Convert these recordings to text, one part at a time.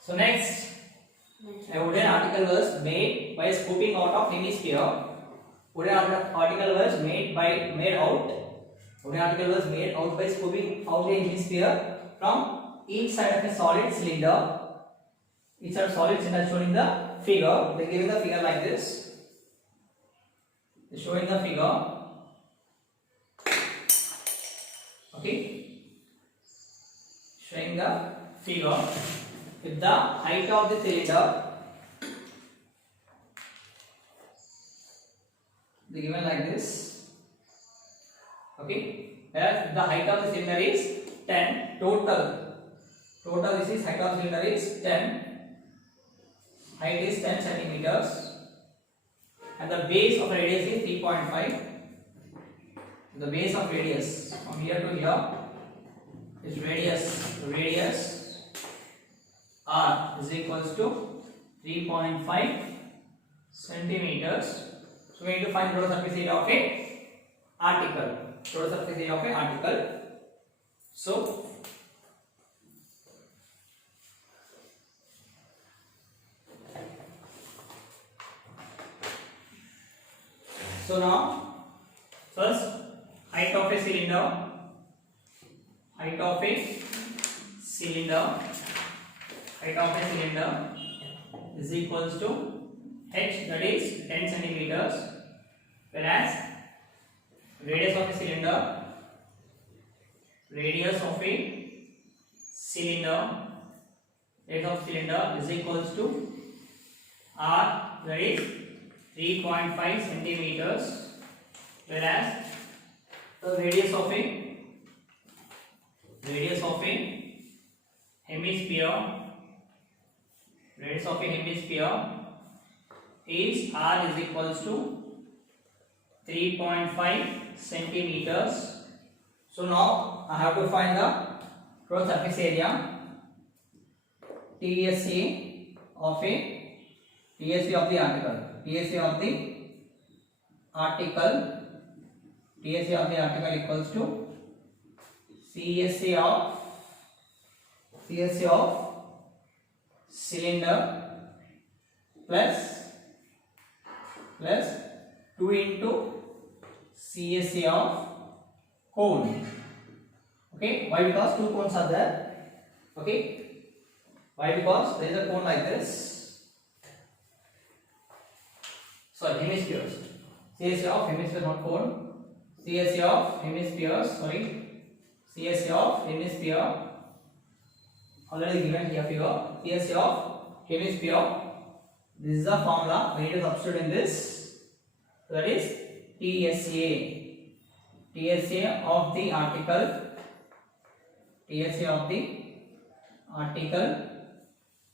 So next, a wooden article was made by scooping out of hemisphere. Wooden article was made out. Wooden article was made out by scooping out a hemisphere from each side of a solid cylinder. Each side of solid cylinder shown in the figure. They giving the figure like this. They showing the figure. Okay. Showing the figure with the height of the cylinder. They given like this. Okay. Whereas the height of the cylinder is 10 total. Total this is height of cylinder is 10. Height is 10 centimeters. And the base of radius is 3.5. The base of radius from here to here is radius r is equals to 3.5 centimeters. So we need to find total surface area of a article. Total surface area of a article. So now first height of a cylinder. Height of a cylinder is equals to h, that is 10 centimeters, whereas radius of a cylinder is equals to r, that is 3.5 centimeters, whereas the radius of a hemisphere is r is equals to 3.5 centimeters. So now I have to find the total surface area TSA of the article. TSA of the article equals to CSA of cylinder plus 2 into CSA of cone. Okay, why? Because two cones are there. Okay, why? Because there is a cone like this. Sorry, hemispheres. CSA of hemisphere, not cone. CSA of hemispheres. CSA of hemisphere. Already given here figure. CSA of hemisphere. This is the formula. We need to substitute in this. That is TSA. TSA of the article. TSA of the article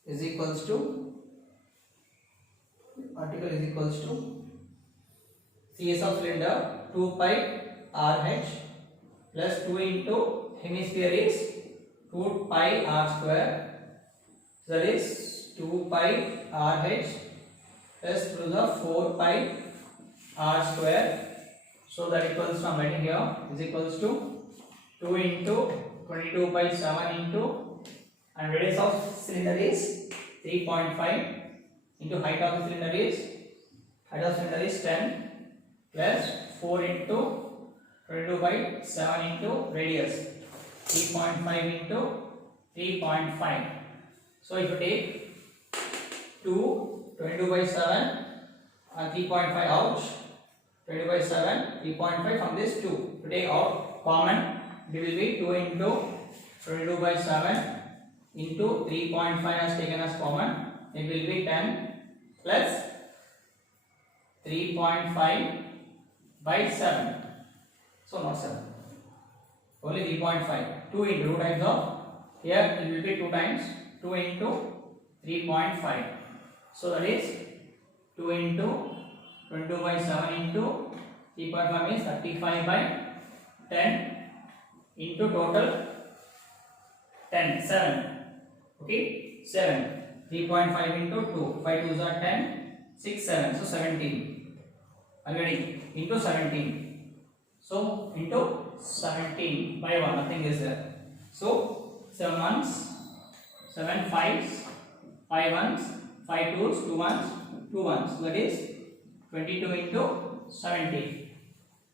is equals to CS of cylinder 2 pi RH plus 2 into hemisphere is 2 pi r square. So that is 2 pi RH plus through the 4 pi r square. So that equals, from writing here, is equals to 2 into 22 by 7 into, and radius of cylinder is 3.5 into height of the cylinder is 10 plus 4 into 22 by 7 into radius 3.5 into 3.5. So if you take 22 by 7 and 3.5 out, 22 by 7, 3.5 from this 2. To take out common, it will be 2 into 22 by 7 into 3.5 as taken as common. It will be 10 plus 3.5 by 7. So not 7. Only 3.5. 2 into 2 times of, here it will be 2 times 2 into 3.5. So that is 2 into 22 by 7 into 3.5 means 35 by 10 into total 10, 7. Okay, 7. 3.5 into 2. 5 2s are 10, 6, 7. So 17. Already into 17. So into 17 by 1. Nothing is there. So 7 ones 7 5s, 5 ones, 5 twos, 2 ones, 2 ones. So that is 22 into 17.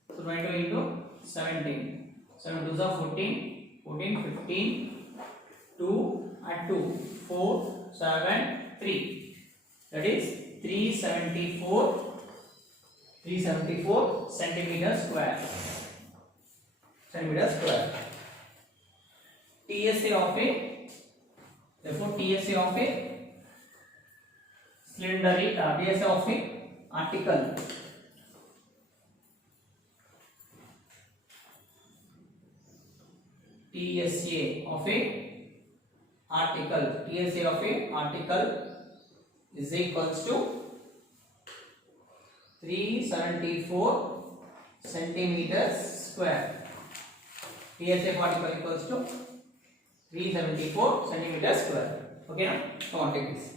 So 22 into 17. 7 twos are 14, 14, 15, 2 and 2, 4, 7, 3. That is 374 centimeter square. Centimeter square. TSA of a, therefore TSA of a cylinder, TSA of a article. TSA of a article. TSA of a article is equals to 374 centimeters square. TSA of article equals to 374 centimeters square. Okay, now come on, take this.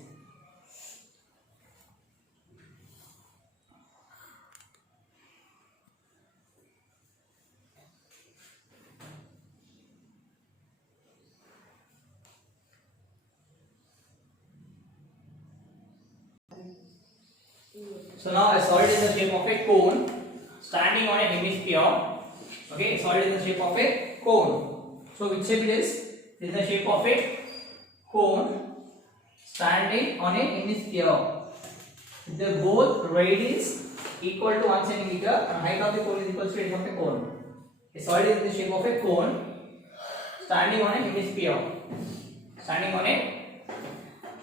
So now a solid in the shape of a cone standing on a hemisphere. Okay, solid in the shape of a cone. So which shape it is? It is the shape of a cone standing on a hemisphere. The both radius equal to 1 centimeter and height of the cone is equal to radius of a cone. A solid is in the shape of a cone standing on a hemisphere. Standing on a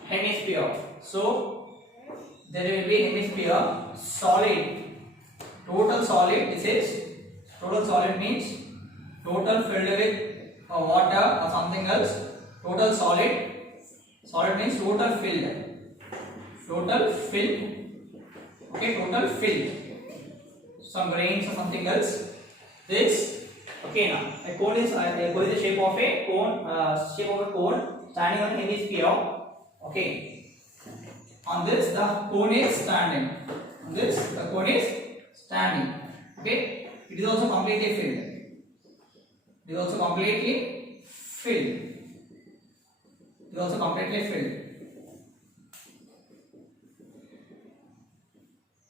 hemisphere. So there will be hemisphere solid, total solid. This is total solid means total filled with water or something else. Total solid, solid means total filled, total filled. Okay, total filled, some grains or something else. This, okay, now a cone is the shape of a cone, standing on a hemisphere. Okay. On this, the cone is standing. On this, the cone is standing. Okay. It is also completely filled. It is also completely filled. It is also completely filled.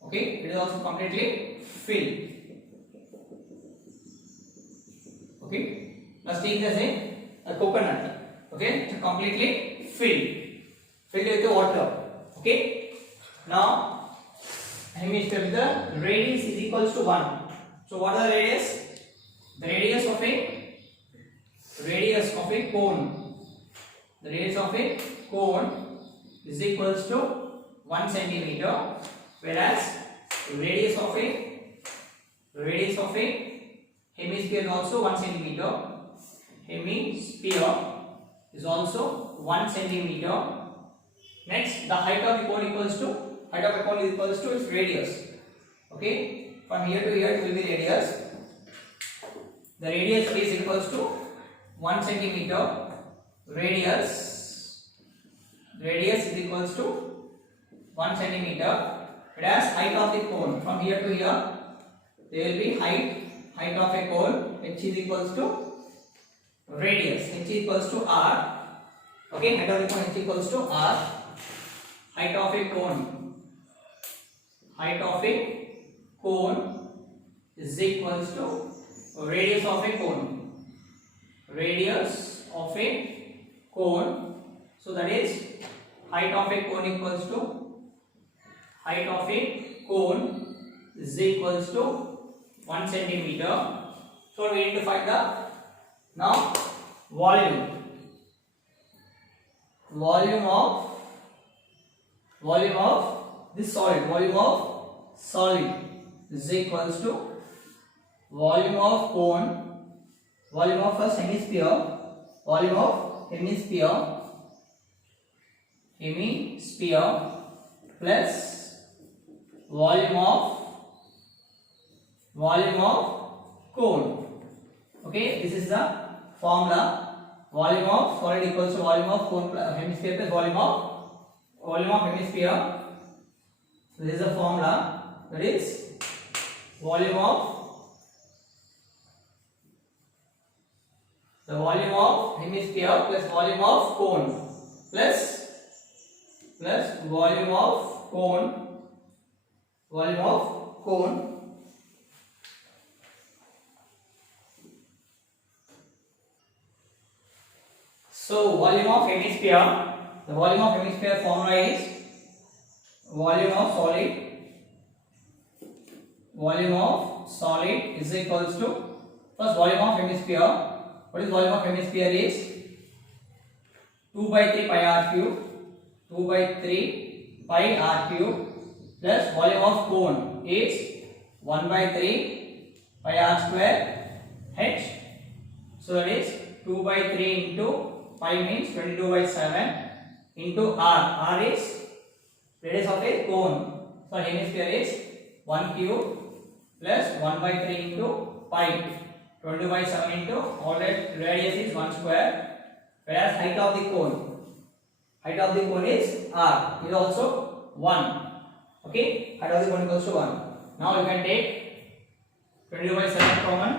Okay. It is also completely filled. Okay. Let's take this a coconut. Okay. It's completely filled. Filled with the water. Okay, now hemisphere with the radius is equals to 1. So what are the radius? The radius of a cone. The radius of a cone is equals to 1 centimeter, whereas radius of a hemisphere is also 1 centimeter. Hemisphere is also 1 centimeter. Next, the height of the cone is equals to its radius. Okay, from here to here it will be radius. The radius is equals to 1 centimeter. Radius is equals to 1 centimeter. Whereas height of the cone from here to here, there will be height of a cone. H is equals to radius. H is equals to r. Okay, height of the cone H equals to r. Height of a cone is equals to radius of a cone. Radius of a cone. So that is height of a cone equals to 1 centimeter. So we need to find the now volume of this solid. Volume of solid is equals to volume of cone, volume of first hemisphere, volume of hemisphere plus volume of cone. Okay, this is the formula. Volume of solid equals to volume of cone plus hemisphere plus volume of hemisphere. So this is the formula, that is volume of hemisphere plus volume of cone. plus volume of cone, so volume of hemisphere, the volume of hemisphere formula is volume of solid is equals to first volume of hemisphere. What is volume of hemisphere is 2 by 3 pi r cube, 2 by 3 pi r cube plus volume of cone is 1 by 3 pi r square h. So that is 2 by 3 into pi means 22 by 7 into r. R is radius of a cone. So hemisphere is 1 cube plus 1 by 3 into pi. 22 by 7 into all that radius is 1 square, whereas height of the cone is r is also 1. Okay, height of the cone equals to 1. Now you can take 22 by 7 common.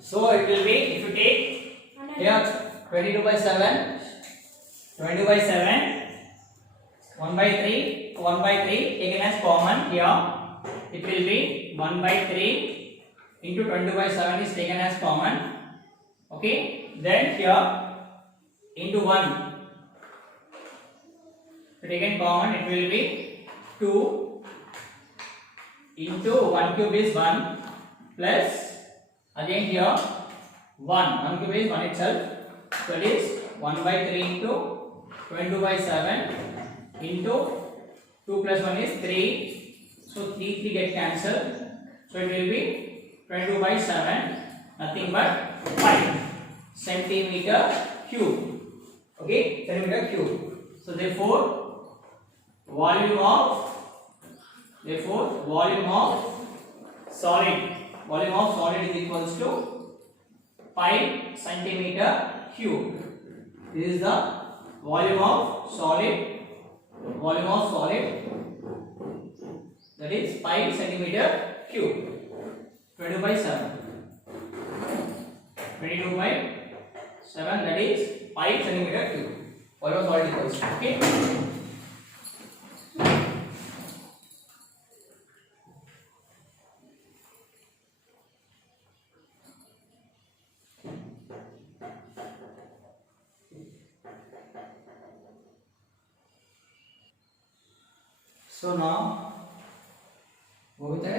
So it will be, if you take here 22 by 7, 1 by 3 taken as common here, it will be 1 by 3 into 22 by 7 is taken as common. Okay, then here into 1 taken common, it will be 2 into 1 cube is 1 plus again here 1 cube is 1 itself, so it is 1 by 3 into 22 by 7 into 2 plus 1 is 3, so 3 get cancelled, so it will be 22 by 7 nothing but 5 centimeter cube. Okay, centimeter cube. So therefore volume of solid is equals to 5 centimeter cube. This is the volume of solid, that is 5 centimeter cube. 22 by 7, that is 5 centimeter cube. Volume of solid equals to, okay. So now go with the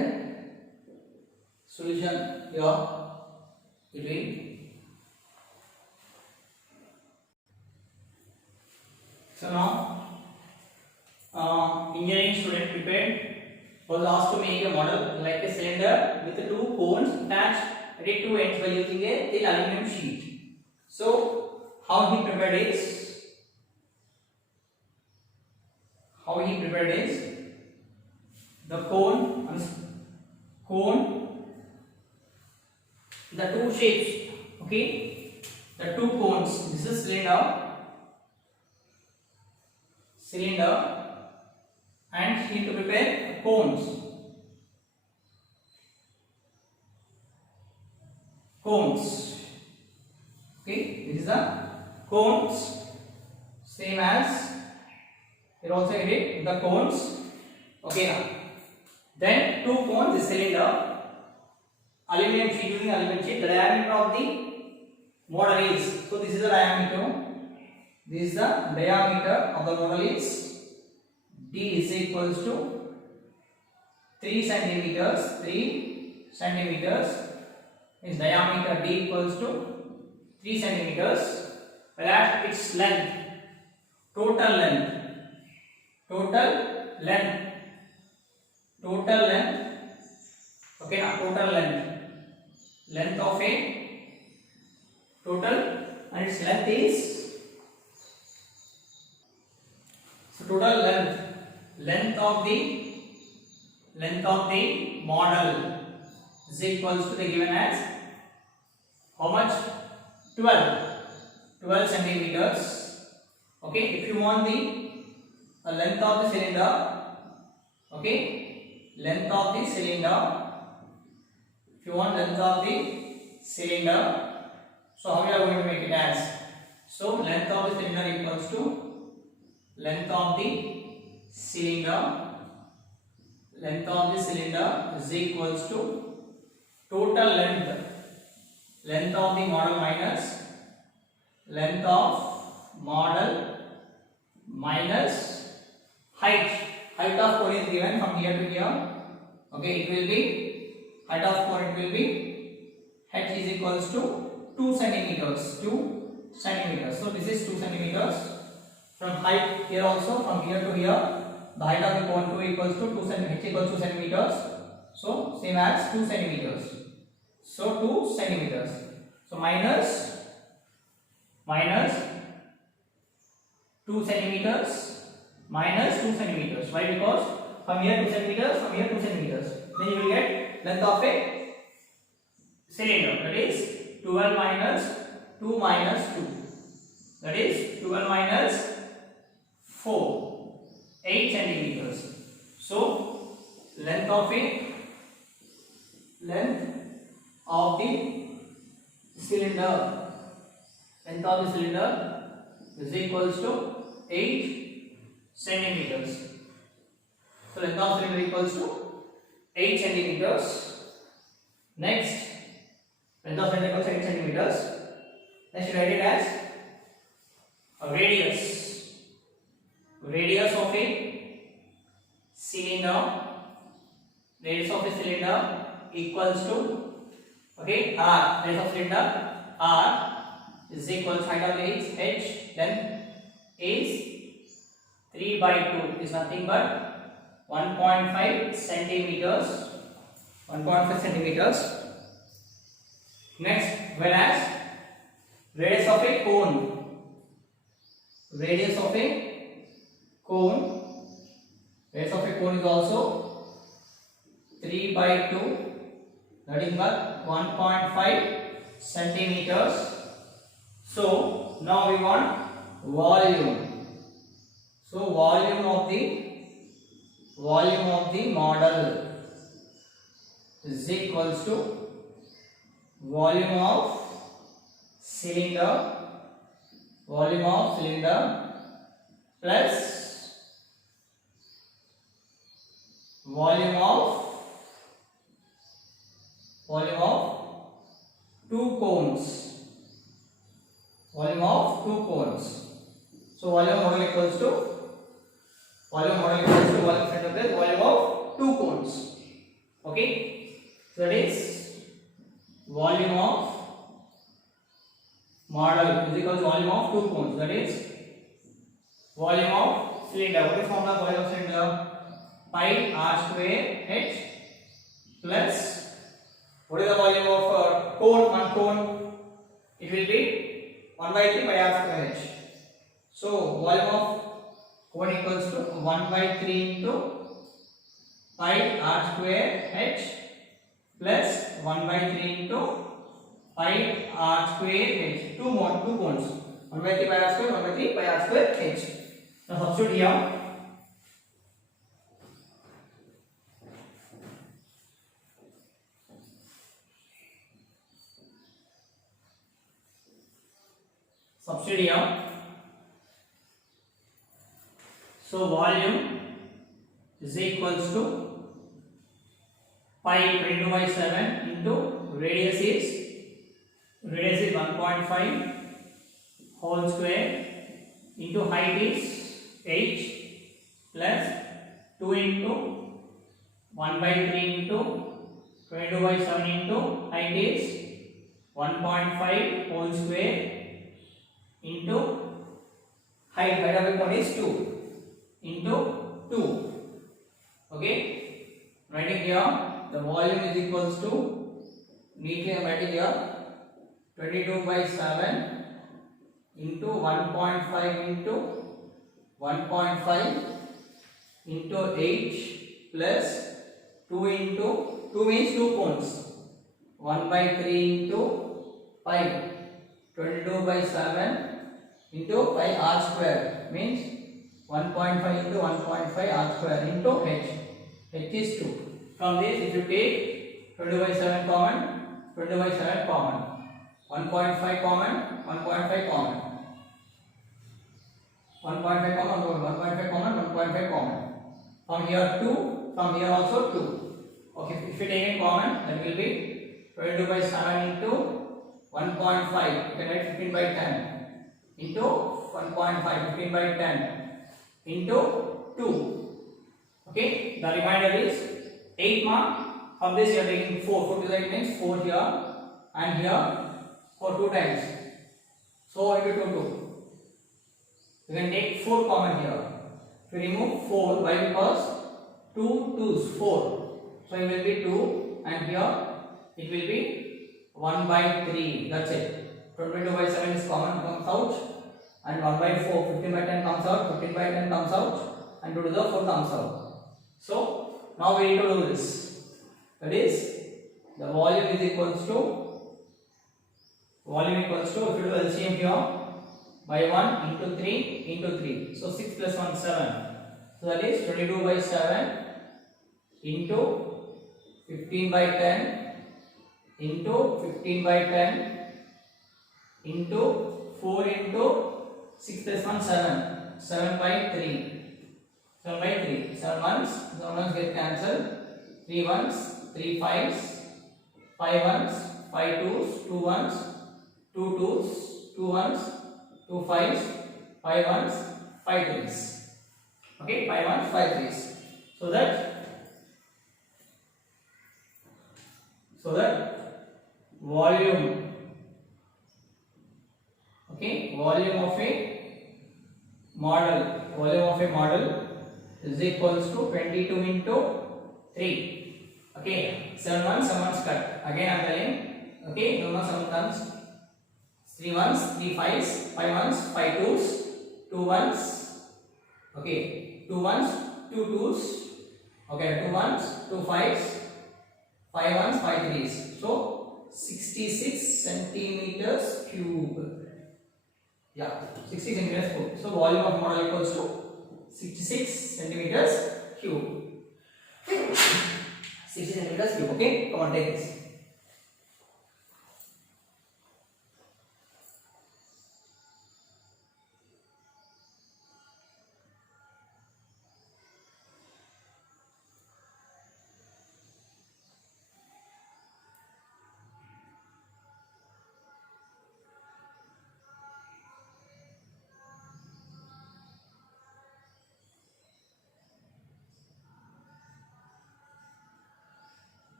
solution here between engineering student prepared was asked to make a model like a cylinder with two cones attached at two ends by using a thin aluminum sheet. So how he prepared is the cone, the two shapes, okay, the two cones, this is cylinder and he need to prepare cones, okay, this is the cones, same as here also I did the cones, okay. Now then two cones, the cylinder, aluminum sheet, using aluminum sheet, the diameter of the model is, so this is the diameter, of the model is D is equals to 3 centimeters is diameter D equals to 3 centimeters, whereas its length, total length, okay, length of a total, and its length is, so total length of the model is equals to the given as how much? 12 centimeters. Okay, if you want the length of the cylinder, okay, if you want length of the cylinder. So how we are going to make it as? So length of the cylinder equals to length of the cylinder. Length of the cylinder is equals to total length. Length of the model minus length of model minus height. Height of cone is given from here to here. Okay, it will be height of cone. It will be h is equals to 2 centimeters. 2 centimeters. So this is 2 centimeters. From height here also, from here to here, the height of the cone 2 equals to 2 centimeters. H equals to centimeters. So same as 2 centimeters. So 2 centimeters. So minus 2 centimeters minus 2 centimeters. Why? Because from here 2 centimeters, from here 2 centimeters. Then you will get length of a cylinder. That is 12 minus 2 minus 2. That is 12 minus 4. 8 centimeters. So length of the cylinder. Length of the cylinder is equals to 8 centimeters. So length of cylinder equals to 8 centimeters. Next, length of cylinder equals to 8 centimeters. Next, write it as a radius. Radius of a cylinder. Radius of a cylinder equals to, okay, R. Radius of cylinder R is equal to height of the is h, length is 3 by 2 is nothing but 1.5 centimeters. 1.5 centimeters. Next, whereas radius of a cone. Radius of a cone. Radius of a cone is also 3 by 2. Nothing but 1.5 centimeters. So now we want volume. So volume of the model is equals to volume of cylinder plus volume of two cones. Volume of two cones. So volume model equals to volume cylinder plus volume of two cones. Okay. So that is volume of model is equal to volume of two cones. That is volume of cylinder. What is formula of volume of cylinder? Pi r square h plus what is the volume of cone? One cone. It will be 1 by 3 pi r square h. So volume of cone equals to 1 by 3 into pi r square h plus 1 by 3 into pi r square h. Two cones. 1 by 3 pi r square, 1 by 3 pi r square h. Now substitute here. Substitute here. So volume is equals to pi 22 by 7 into radius is 1.5 whole square into height is h plus 2 into 1 by 3 into 22 by 7 into height is 1.5 whole square into height of the cone is 2 into 2. Okay, writing here the volume is equals to, neatly I am writing here 22 by 7 into 1.5 into 1.5 into h plus 2 into 2 means 2 cones, 1 by 3 into pi 22 by 7 into pi r square means 1.5 into 1.5 r square into h. H is 2. From this, if you take 22 by 7 common, 22 by 7 common, 1.5 common, 1.5 common, 1.5 common, 1.5 common, 1.5 common. From here 2, from here also 2. Okay, if you take in common, that will be 22 by 7 into 1.5. You can write 15 by 10 into 1.5, 15 by 10 into 2. Okay, the remainder is 8 mark. From this you are taking 4. 4 to the 8 means 4 here and here for 2 times. So into 2, 2. You can take 4 common here. If you remove 4, why? Because 2 2's 4. So it will be 2 and here it will be 1 by 3. That's it. 22 by 7 is common, comes out, and 1 by 4, 15 by 10 comes out, 15 by 10 comes out, and 2 to the 4 comes out. So now we need to do this. That is, the volume is equals to, if you do LCM here, by 1 into 3 into 3. So 6 plus 1, 7. So that is 22 by 7 into 15 by 10 into 15 by 10 into 4 into 6 plus 1, 7. 7 by 3. 7 by 3. 7 ones get cancelled. 3 ones, 3 fives, 5 ones, 5 twos, 2 ones, 2 twos, 2 ones, 2 fives, 5 ones, 5 threes. Okay, 5 ones, 5 threes. So that volume, okay, volume of a model is equals to 22 into 3. Okay, 7 ones cut. Again I am telling, okay, 7 comes, 3 ones, 3 fives, 5 ones, 5 twos, 2 ones, okay, 2 ones, 2 twos, okay, 2 ones, 2 fives, 5 ones, 5 threes. So 66 centimeters cube. Yeah, 60 centimeters cube. So volume of model equals to 66 centimeters cube. 60 centimeters cube. Okay, come on, take this.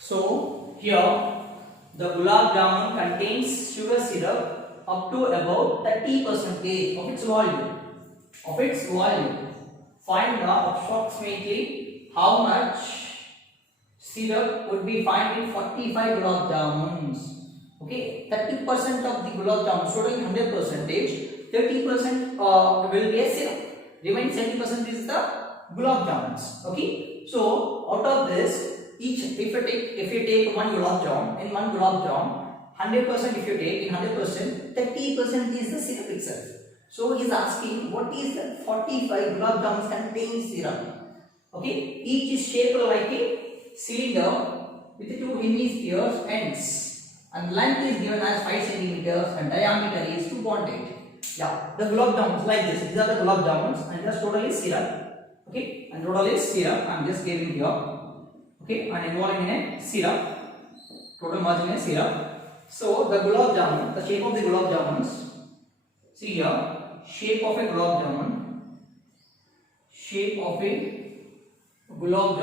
So here the gulab jamun contains sugar syrup up to about 30% of its volume. Find approximately how much syrup would be found in 45 gulab jamuns. Okay, 30% of the gulab jamun, so in 100%, 30% will be a syrup. Remaining 70% is the gulab jamuns. Okay, so out of this, if you take one gulab jamun, in one gulab jamun, 100% if you take in 100%, 30% is the syrup itself. So he is asking what is the 45 gulab jamuns contain syrup. Okay, each is shaped like a cylinder with 2 hemispheres ends, and length is given as 5 centimeters and diameter is 2.8. Yeah, the gulab jamuns like this. These are the gulab jamuns, and just total is syrup. Okay, and total is syrup. I am just giving here. Okay, and involving in a syrup, total margin is syrup. So the gulab jamun, the shape of the gulab jamuns, see here, shape of a gulab jamun, shape of a gulab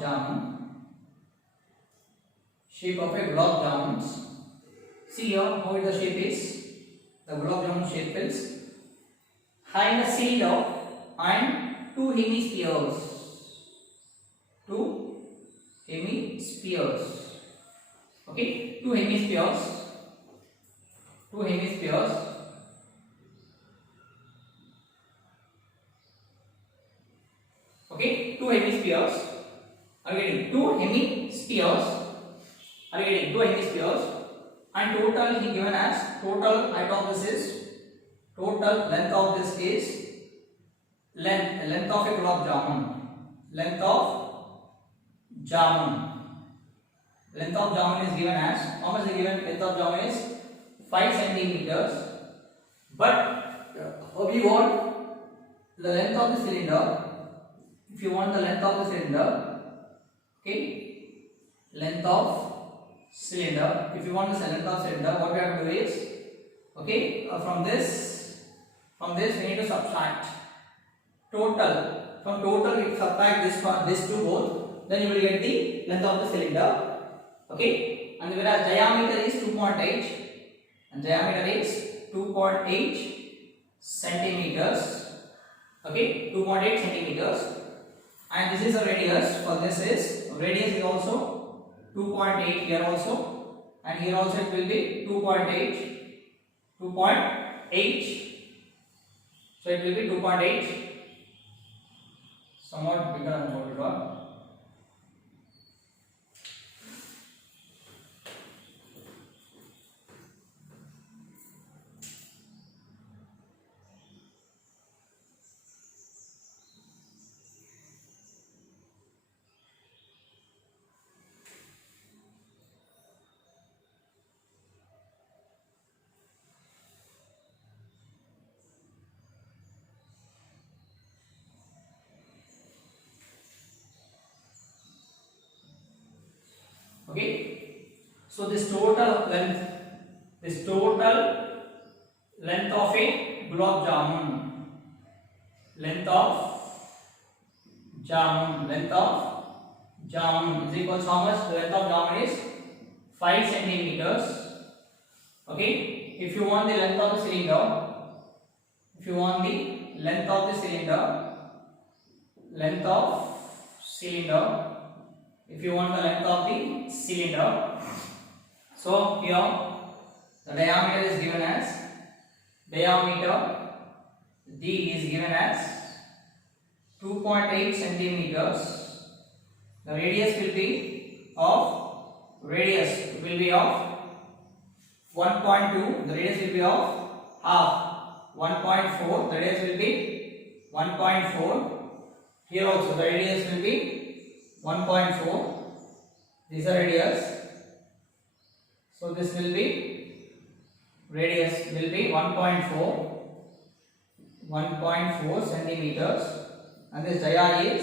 jamun, shape of a gulab jamuns. See here how the shape is. The gulab jamun shape is having a cylinder and 2 hemispheres. 2 hemispheres. Okay, 2 hemispheres. 2 hemispheres. Okay, 2 hemispheres. Are you getting 2 hemispheres? Are you getting 2 hemispheres? and total he given as total height of this is total length of this is length of a gulab jamun, length of jamun is given as how much is given. Length of jamun is 5 centimeters, but we want the length of the cylinder. If you want the length of the cylinder, okay, length of cylinder, if you want the length of cylinder, what we have to do is, okay, from this we need to subtract total. From total we subtract this two both, then you will get the length of the cylinder, okay. And whereas diameter is 2.8 and diameter is 2.8 centimeters, okay, 2.8 centimeters, and this is the radius. For this is radius is also 2.8 here also, and here also it will be 2.8, so it will be 2.8, somewhat bigger than what it was. Okay, so this total length of a gulab jamun, length of jamun is equal to how much? The length of jamun is 5 centimeters. Okay, if you want the length of the cylinder, if you want the length of the cylinder, so here the diameter is given as diameter D is given as 2.8 centimeters. The radius will be of 1.2. The radius will be of half 1.4. The radius will be 1.4. Here also the radius will be 1.4. These are radius. So this will be radius will be 1.4 centimeters, and this dia is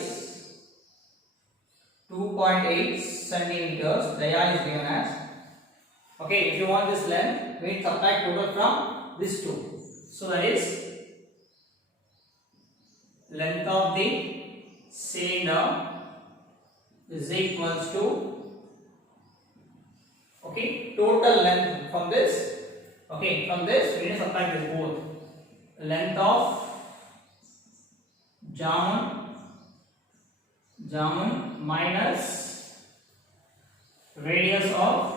2.8 centimeters. Dia is given as, okay. If you want this length, we subtract total from this two. So that is length of the cylinder is equals to, okay, total length from this, okay, from this we need to subtract this both. Length of jamun minus radius of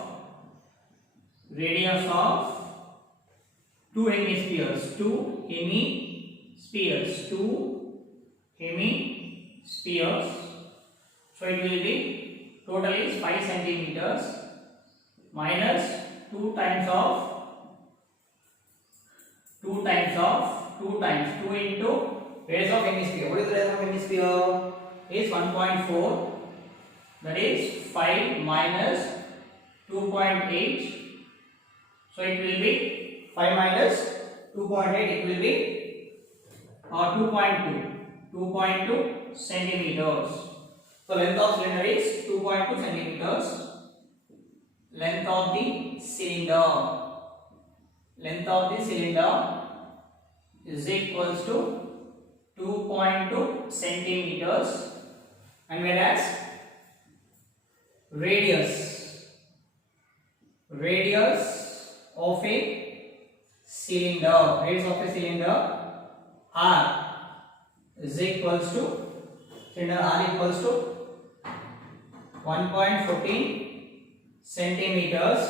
two hemispheres. So it will be total is 5 centimeters minus 2 times 2 into radius of hemisphere. What is the radius of hemisphere? Is 1.4. That is 5 minus 2.8. So it will be 5 minus 2.8. It will be 2.2 centimeters. So length of cylinder is 2.2 centimeters. Length of the cylinder is equals to 2.2 centimeters, and whereas radius of a cylinder R is equals to 1.14 centimeters,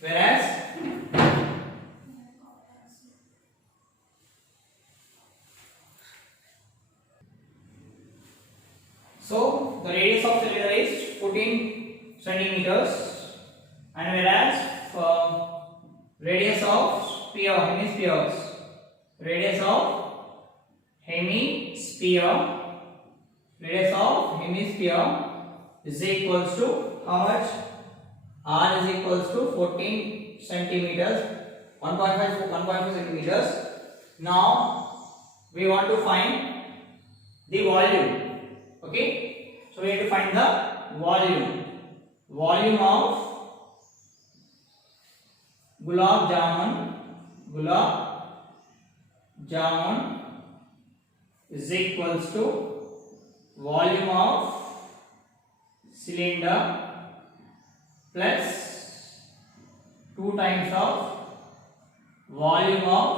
whereas so the radius of cylinder is 14 centimeters, and whereas radius of sphere, hemispheres, radius of hemisphere, radius of hemisphere is equals to how much? R is equals to 14 centimeters, 1.5 centimeters. Now we want to find the volume. Okay, so we have to find the volume of gulab jamun is equals to volume of cylinder plus 2 times of volume of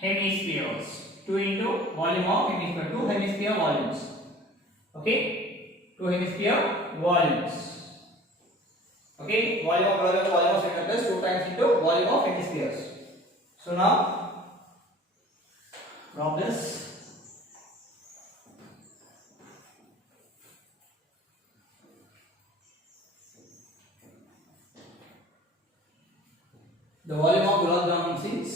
hemispheres. 2 into volume of hemisphere, 2 hemisphere volumes. Okay, 2 hemisphere volumes. Okay, volume of cylinder plus 2 times into volume of hemispheres. So now drop this. The volume of gulab jamun is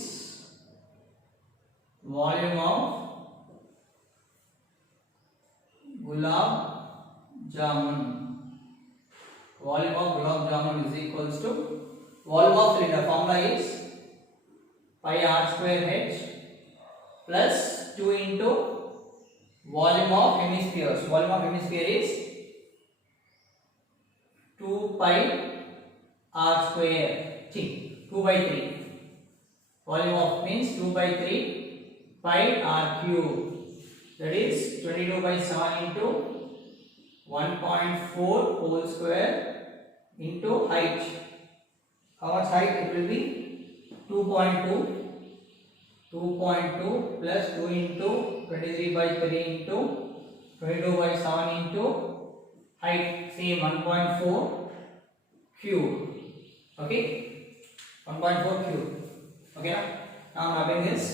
volume of gulab jamun is equals to volume of cylinder. Formula is pi r square h plus 2 into volume of hemispheres. Volume of hemisphere is 2 pi r square. 2 by 3. Volume of means 2 by 3 pi r cube. That is 22 by 7 into 1.4 whole square into height. How much height? It will be 2.2. 2.2 plus 2 into 23 by 3 into 22 by 7 into height, same 1.4 cube. Okay, 1.4 cube. Okay, now I'm having this.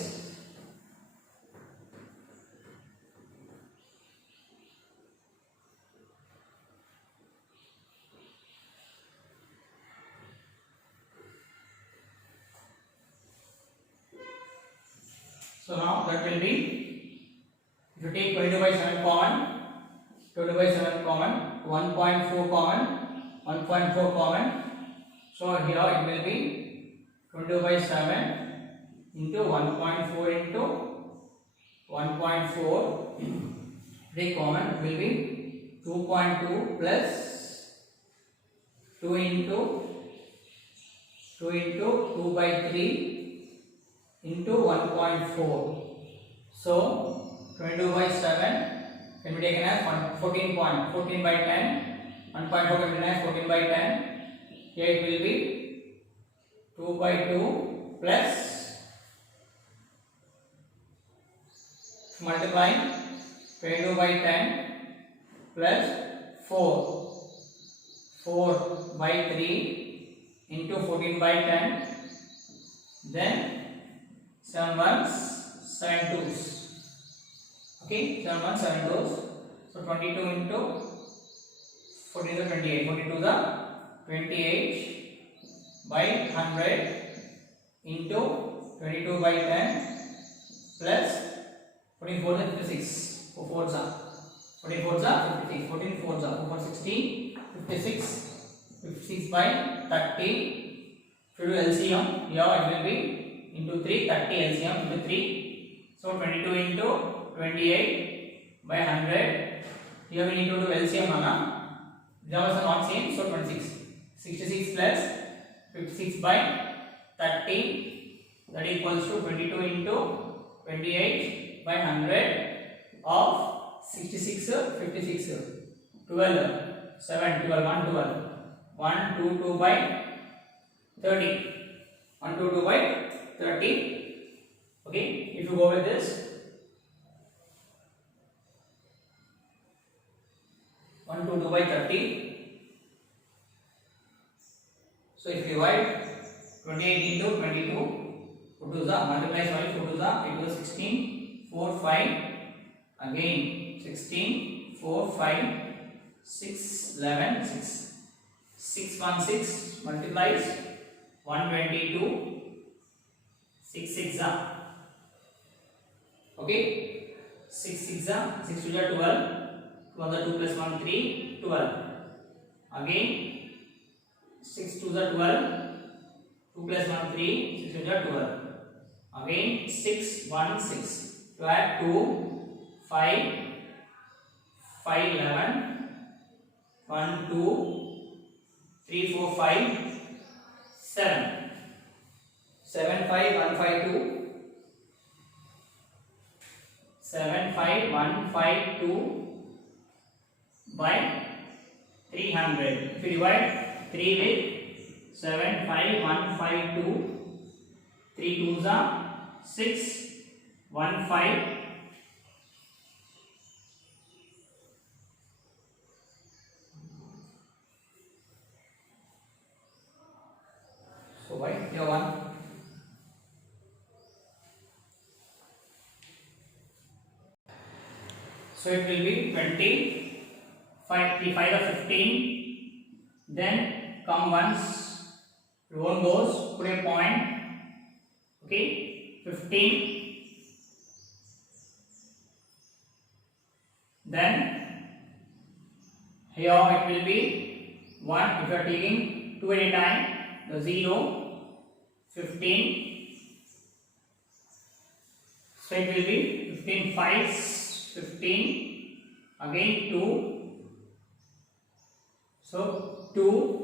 So now that will be, if you take 22 by 7 common, 22 by 7 common, 1.4 common, 1.4 common. So here it will be 22 by 7 into 1.4 into 1.4. Take common, it will be 2.2 plus 2 into 2 by 3 into 1.4. So 22 by 7 can be taken as 14 by 10. 1.4 can be taken as 14 by 10. Here it will be 2 by 2 plus multiplying 22 by 10 plus 4 by 3 into 14 by 10, then 7 ones, 7 twos. Okay, 7 ones, 7 twos. So 22 into 14 is 28. 42 is 28 by 100 into 22 by 10 plus 14 4 is 56. 4 4s are 14 4s are 56. 14 4s are 4 16. 56. 56 by 30. If you do LCM, here it will be into 3. 30 LCM into 3. So 22 into 28 by 100. Here we need to do LCM. These are not same. So 26. 66 plus 56 by 30, that equals to 22 into 28 by 100 of 66, 56, 12, 7, 12, 1, 12, 1, 2, 2 by 30, 1, 2, 2 by 30. Okay, if you go with this, 1, 2, 2 by 30. So if you divide 28 into 22, 4 2s are multiply 4 2s are, it was 16, 4 5, again 16, 4 5, 6 11, 6 616 multiplies 122. 6 6 are, okay, 6 6 are, 6 2 are 12, 2 on the 2 plus 1 3, 12. Again 6 2 are 12, 2 plus 1 3, 6 2 are 12. Again 6 1 6, to add 2, 5 5 11, 1 2 3 4 5 7, 7 5 1 5 2, 7 5 1 5 2 by 300. If you divide 3 with 7 5 1 5 2, 3 2s are 6 1 5. So by here 1. So it will be 20, 5 3 5 are 15. Then come once, one goes, put a point, okay, 15. Then here it will be 1 if you are taking 2 at a time, the 0, 15. So it will be 15 5s, 15, again 2, so 2.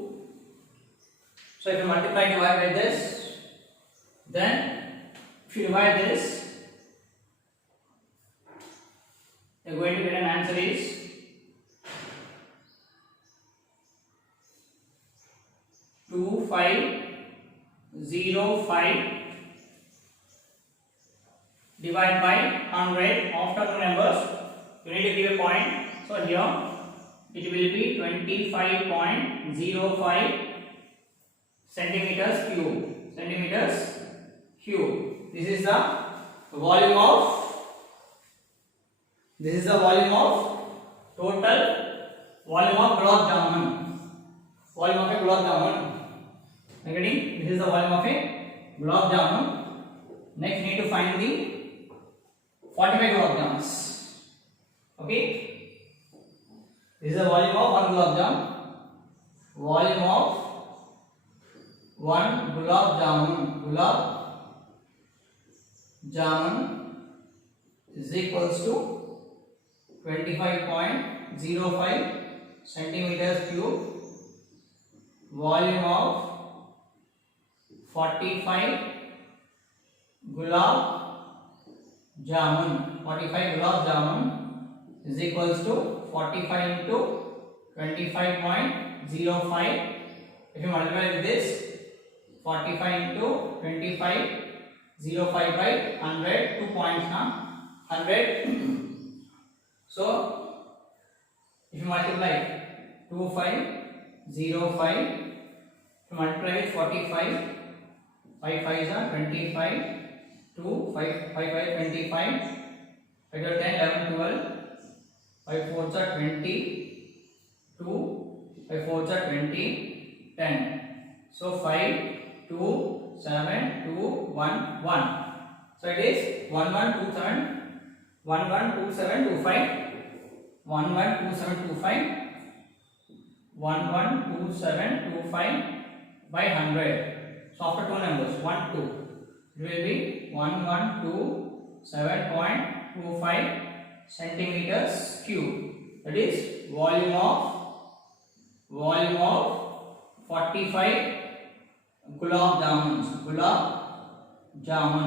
So if you multiply divide by this, then if you divide this, you are going to get an answer is 2505 divided by 100. After two numbers, you need to give a point. So here it will be 25.05 centimeters cube. Centimeters cube. This is the volume of. This is the volume of total volume of gulab jamun. Volume of a gulab jamun. Getting? This is the volume of a gulab jamun. Next, we need to find the 45 gulab jamuns. Okay. This is the volume of one gulab jamun. Volume of one gulab jamun. Gulab jamun is equals to 25.05 centimeters cube. Volume of 45 gulab jamun. 45 gulab jamun is equals to 45 into 25.05. If you multiply with this, 45 into 25.05 by 100, 2 points now, 100. So if you multiply 2505, if you multiply with 45, 5 5s are 25, 2 5 5 5 25, 5 are 10 11 12, 5 4s are 20, 2 5 4s are 20, 10. So 5 2 7 2 1 1. So it is 1127 112725, 112725, 112725 by 100. So after two numbers 1 2, it will be 1127.25 centimeters cube. That is volume of 45 gulab jamuns. Gulab jamun.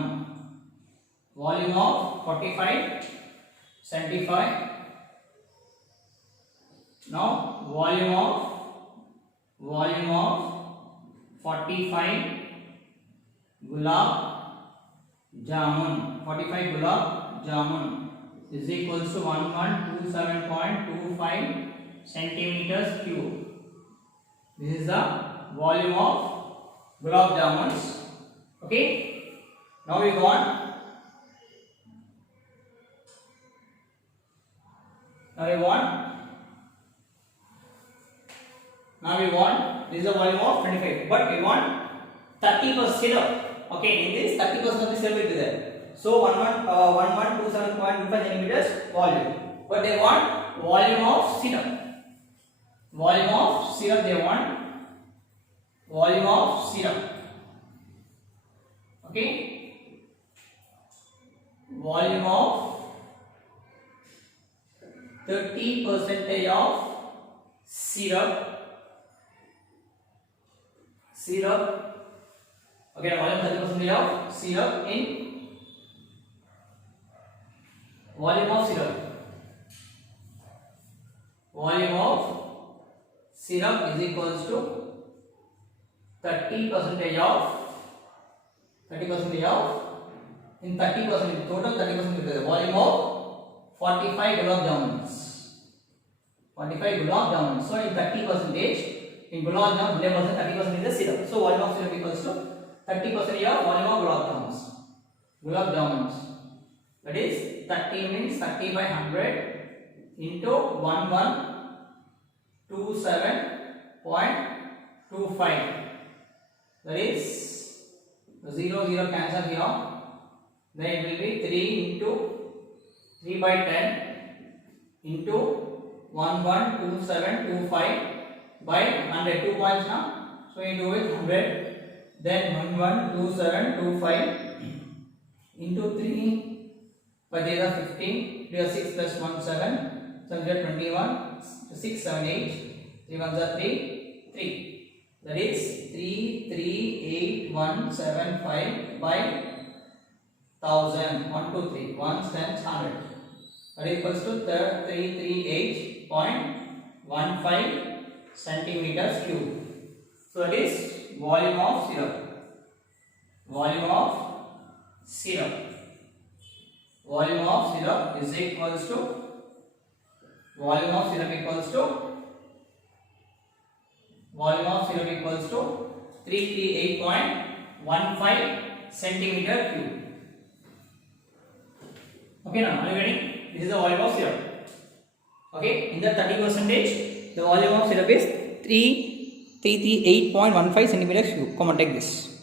Volume of 45 centimeter. Now volume of 45 gulab jamun. 45 gulab jamun is equals to 1127.25 centimeters cube. This is the volume of gulab jamuns. Okay. Now we go on. Now we want, this is the volume of 25, but we want 30% syrup. Okay, in this 30% of the syrup will be there. So 1127.25 centimeters volume, but they want volume of syrup. Volume of syrup they want. Volume of syrup. Okay. Volume of 30% of syrup. Syrup. Okay, volume 30% of syrup in volume of syrup. Volume of syrup is equals to 30% of in 30% total 30% is the volume of 45 gulab jamuns. 45 gulab jamuns. So in 30% in gulab jamun 100% 30% is the syrup. So volume of syrup equals to 30% of volume of gulab jamuns. Gulab jamuns. That is 30 means 30 by 100 into 1127.25. That is 0 0 cancel here. Then it will be 3 into 3 by 10 into 112725 by 100. 2 points now. So you do it 100. Then 112725 into 3 by there are 15. Here 6 plus 1 7. So here 21. 6 7 8. 3 ones are 3. 3. That is 338,175 by 1000. 1 2 3. 1 times 100. That equals to 338.15 centimeters cube. So that is volume of syrup. Volume of syrup. Volume of syrup is equals to 338.15 centimeter cube. Okay, now are you getting? This is the volume of syrup. Okay, in the 30%, the volume of syrup is 338.15 centimeter cube. Come on, take this.